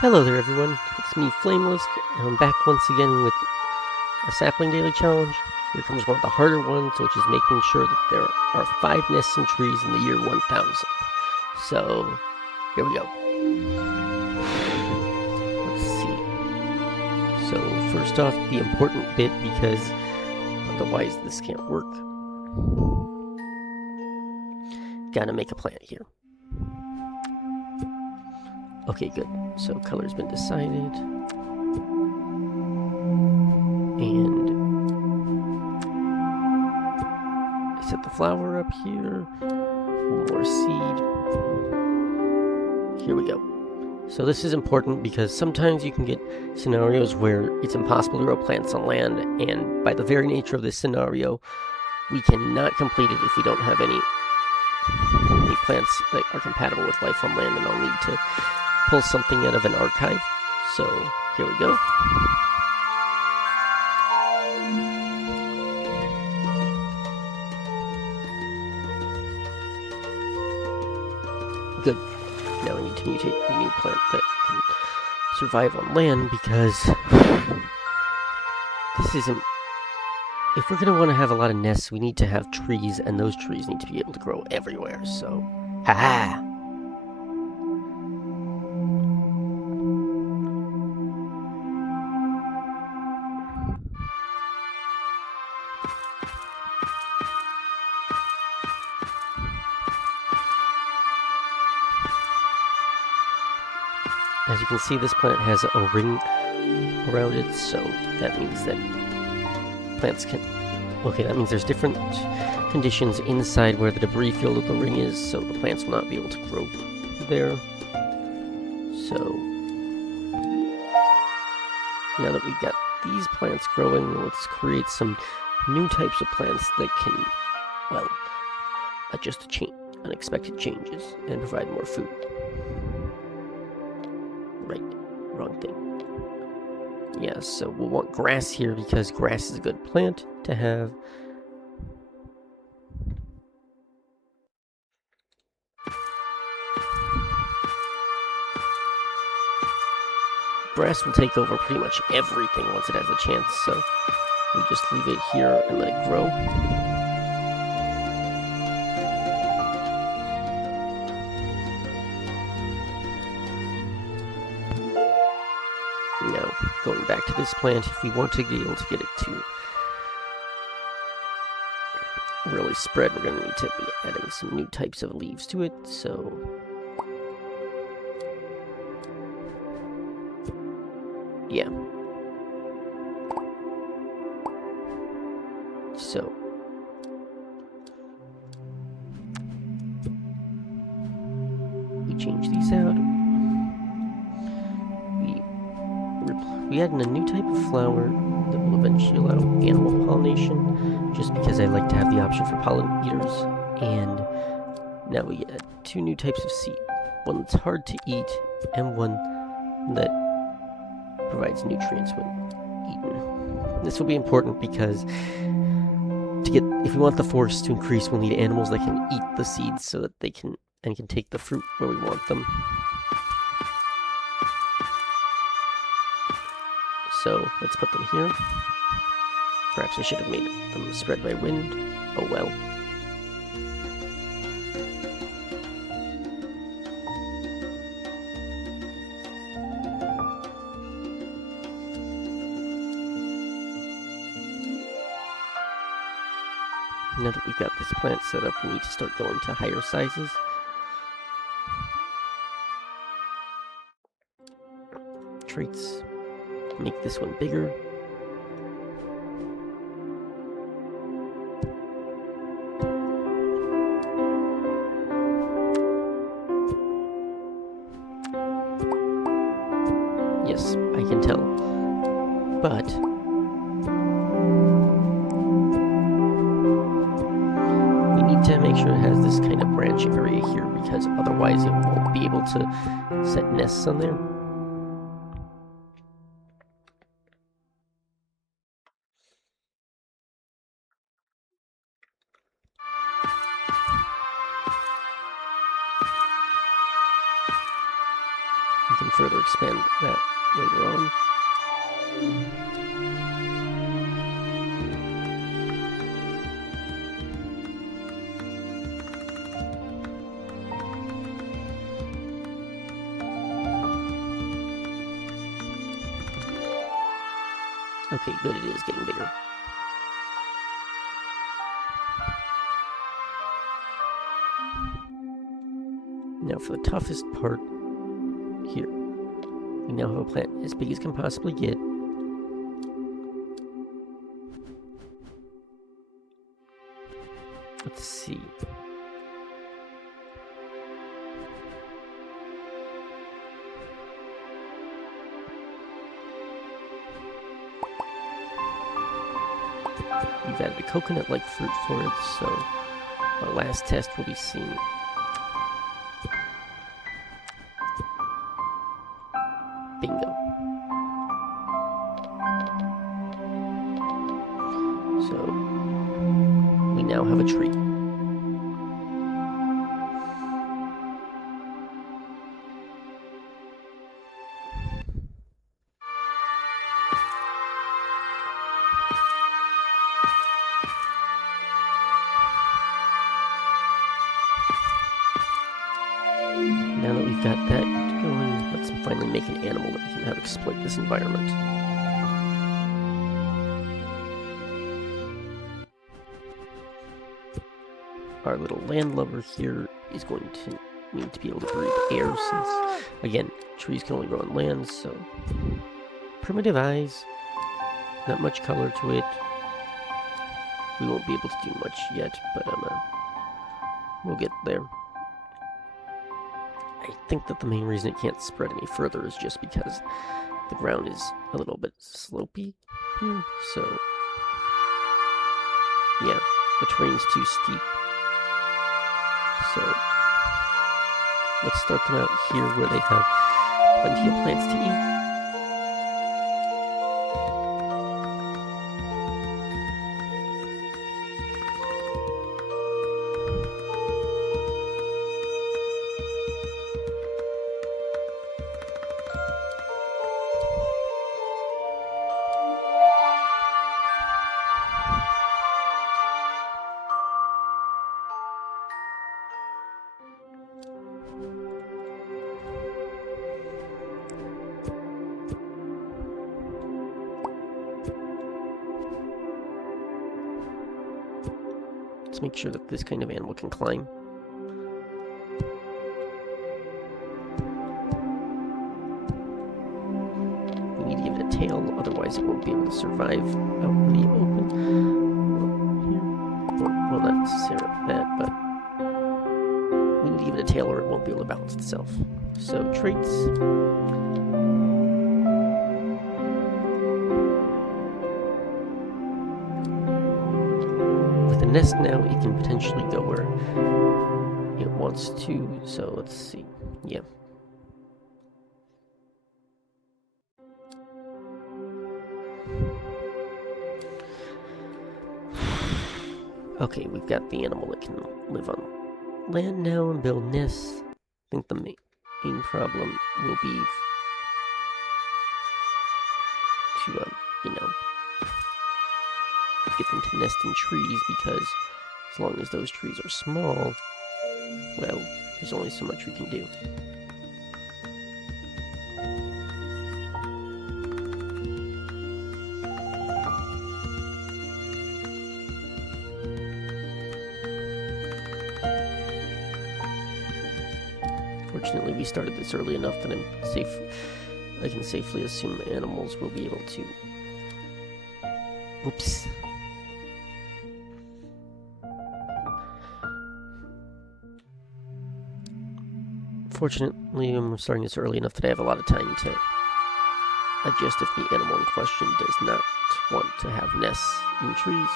Hello there everyone, it's me Flameless, and I'm back once again with a Sapling Daily Challenge. Here comes one of the harder ones, which is making sure that there are 5 nests and trees in the year 1000. So, here we go. Let's see. So, first off, the important bit, because otherwise this can't work. Gotta make a plant here. Okay, good. So color's been decided. And I set the flower up here. More seed. Here we go. So this is important because sometimes you can get scenarios where it's impossible to grow plants on land, and by the very nature of this scenario, we cannot complete it if we don't have any plants that are compatible with life on land, and I'll need to pull something out of an archive. So here we go. Good. Now I need to mutate a new plant that can survive on land, because this isn't... If we're going to want to have a lot of nests, we need to have trees, and those trees need to be able to grow everywhere, so... Ha-ha! As you can see, this plant has a ring around it, so that means that plants can... Okay, that means there's different conditions inside where the debris field of the ring is, so the plants will not be able to grow there. So, now that we've got these plants growing, let's create some new types of plants that can, well, adjust to unexpected changes and provide more food. Right, wrong thing. Yeah, so we'll want grass here because grass is a good plant to have. Grass will take over pretty much everything once it has a chance, so we just leave it here and let it grow. Now, going back to this plant, if we want to be able to get it to really spread, we're going to need to be adding some new types of leaves to it, so... yeah. So... we change these out. We add in a new type of flower that will eventually allow animal pollination, just because I like to have the option for pollinators. And now we add 2 new types of seed. One that's hard to eat, and one that provides nutrients when eaten. This will be important because if we want the forest to increase, we'll need animals that can eat the seeds so that they can take the fruit where we want them. So let's put them here. Perhaps I should have made them spread by wind. Oh well. Now that we've got this plant set up, we need to start going to higher sizes. Traits. Make this one bigger. Yes, I can tell. But we need to make sure it has this kind of branch area here, because otherwise it won't be able to set nests on there. We can further expand that later on. Okay, good, it is getting bigger. Now for the toughest part here. We now have a plant as big as can possibly get. Let's see. We've added a coconut-like fruit for it, so our last test will be seen. Bingo. So, we now have a tree. Now that we've got that going, let's finally make an animal that we can have exploit this environment. Our little landlubber here is going to need to be able to breathe air since, again, trees can only grow on land, so... Primitive eyes, not much color to it. We won't be able to do much yet, but we'll get there. I think that the main reason it can't spread any further is just because the ground is a little bit slopey here, so yeah, the terrain's too steep. So let's start them out here where they have plenty of plants to eat. Let's make sure that this kind of animal can climb. We need to give it a tail, otherwise it won't be able to survive out in the open. Here. Well, not necessarily that, but we need to give it a tail or it won't be able to balance itself. So, traits. Nest now, it can potentially go where it wants to, so let's see. Yeah. Okay, we've got the animal that can live on land now and build nests. I think the main problem will be to, get them to nest in trees, because as long as those trees are small, well, there's only so much we can do. Fortunately, we started this early enough that I can safely assume animals will be able to... Oops. Fortunately, I'm starting this early enough that I have a lot of time to adjust if the animal in question does not want to have nests in trees.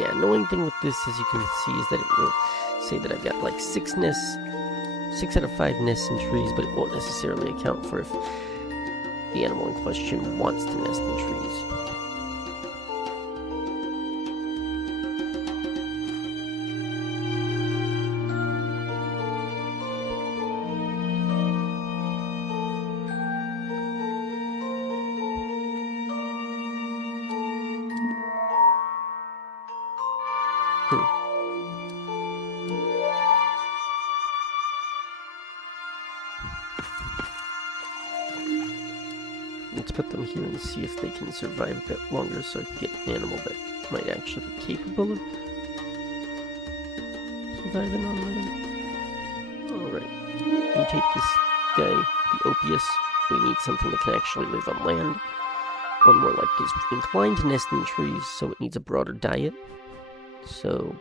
Yeah, annoying thing with this, as you can see, is that it will say that I've got like 6 out of 5 nests in trees, but it won't necessarily account for if the animal in question wants to nest in trees. let's put them here and see if they can survive a bit longer so I can get an animal that might actually be capable of surviving on land. Alright, mutate this guy, the Opius. We need something that can actually live on land. One more like is inclined to nest in trees, so it needs a broader diet. So,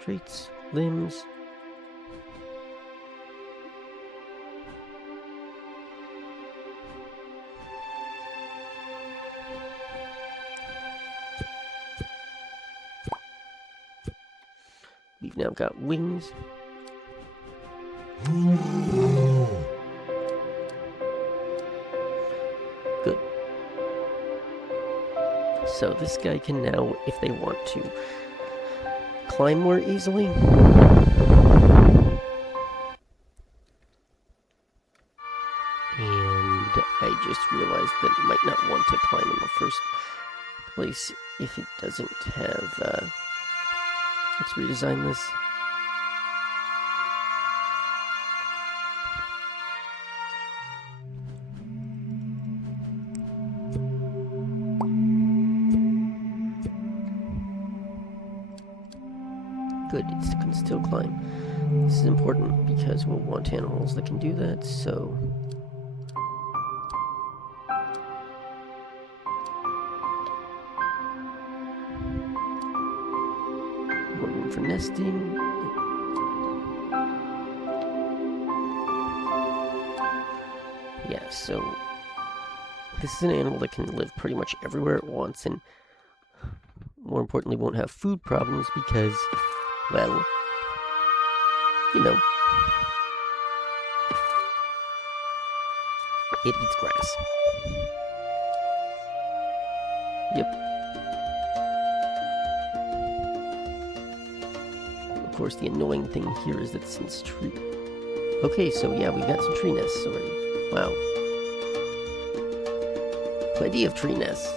traits, limbs. We've now got wings. Good. So this guy can now, if they want to, climb more easily. And I just realized that it might not want to climb in the first place if it doesn't have, let's redesign this. Good, it can still climb. This is important because we'll want animals that can do that, so... more room for nesting. Yeah, so... this is an animal that can live pretty much everywhere it wants, and more importantly won't have food problems because... well, you know, it eats grass. Yep. Of course, the annoying thing here is that since tree... okay, so yeah, we've got some tree nests already. Wow. Plenty of tree nests.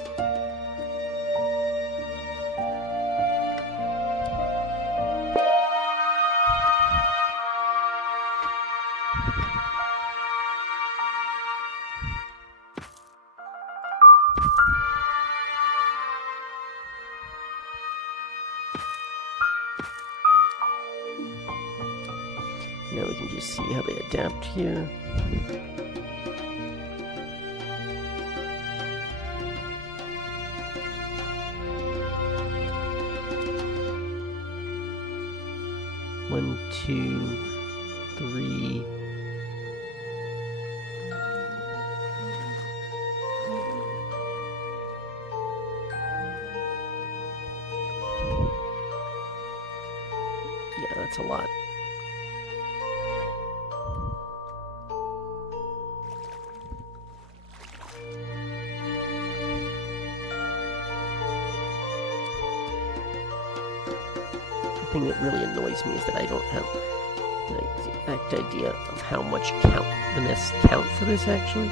Now we can just see how they adapt here. One, two, three. Yeah, that's a lot. The thing that really annoys me is that I don't have the exact idea of how much the nests count for this actually.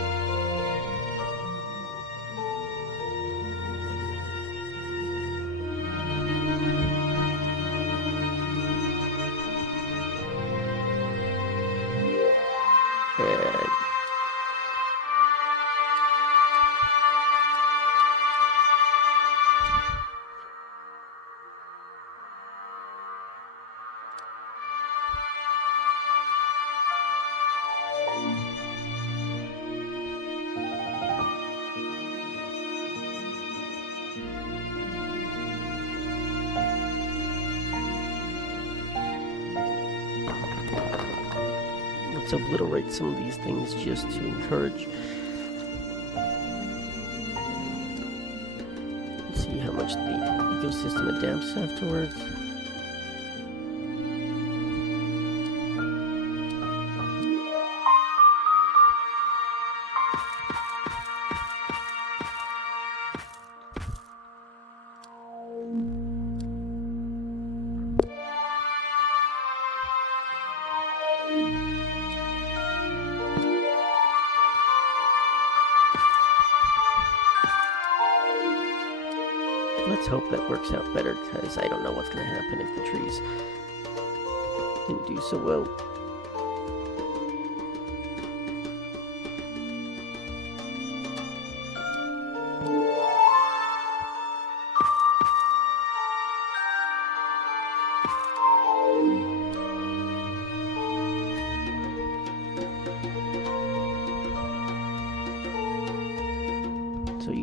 Let's obliterate some of these things just to encourage. Let's see how much the ecosystem adapts afterwards. Let's hope that works out better, because I don't know what's going to happen if the trees didn't do so well.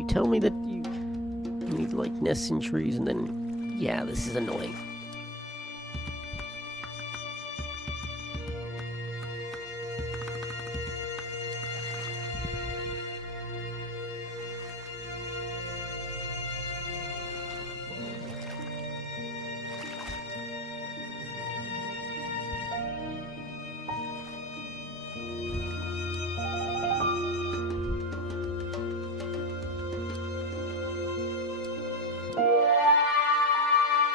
tell me that you need, like, nests in trees, and then, yeah, this is annoying.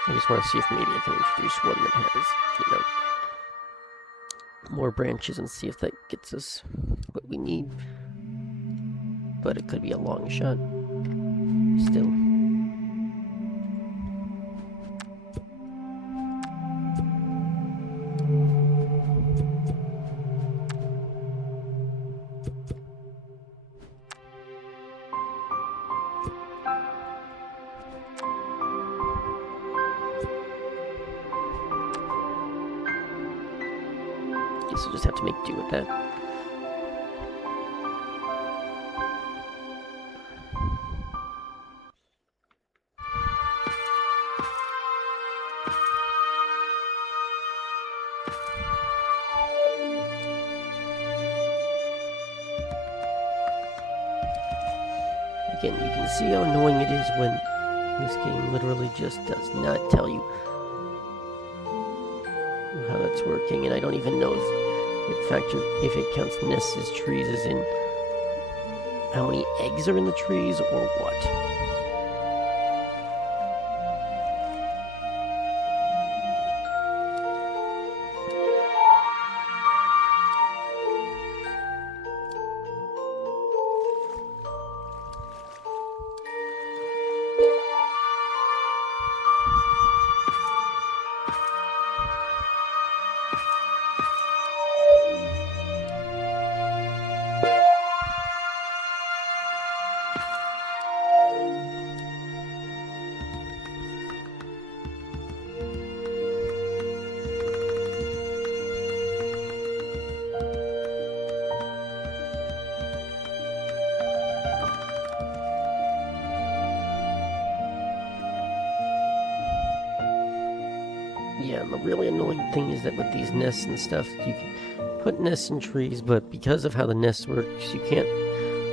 I just want to see if maybe I can introduce one that has, more branches and see if that gets us what we need. But it could be a long shot. Still. Guess we'll just have to make do with that. Again, you can see how annoying it is when this game literally just does not tell you how that's working, and I don't even know if it counts nests as trees as in how many eggs are in the trees or what. Yeah, and the really annoying thing is that with these nests and stuff, you can put nests in trees, but because of how the nest works, you can't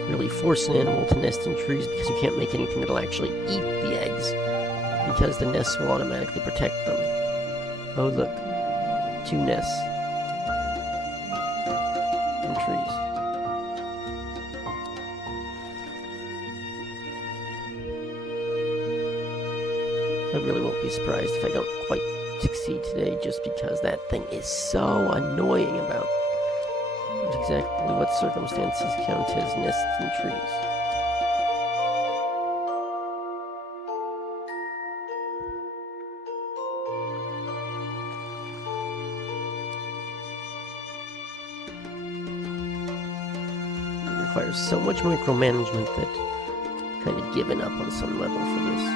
really force an animal to nest in trees because you can't make anything that'll actually eat the eggs, because the nests will automatically protect them. Oh look, 2 nests in trees. I really won't be surprised if I don't quite succeed today, just because that thing is so annoying about exactly what circumstances count as nests in trees. It requires so much micromanagement that I've kind of given up on some level for this.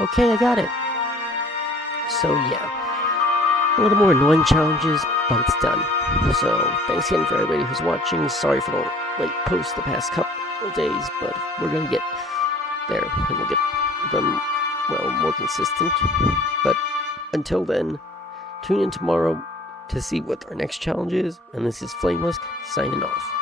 Okay, I got it. So yeah, a little more annoying challenges, but it's done. So thanks again for everybody who's watching. Sorry for the late post the past couple of days, but we're gonna get there, and we'll get them, well, more consistent. But until then, tune in tomorrow to see what our next challenge is, and this is Flameless signing off.